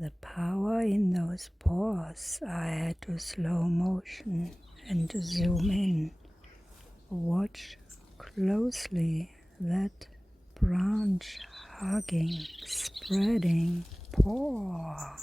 The power in those paws. I had to slow motion and zoom in. Watch closely that branch hugging, spreading paw.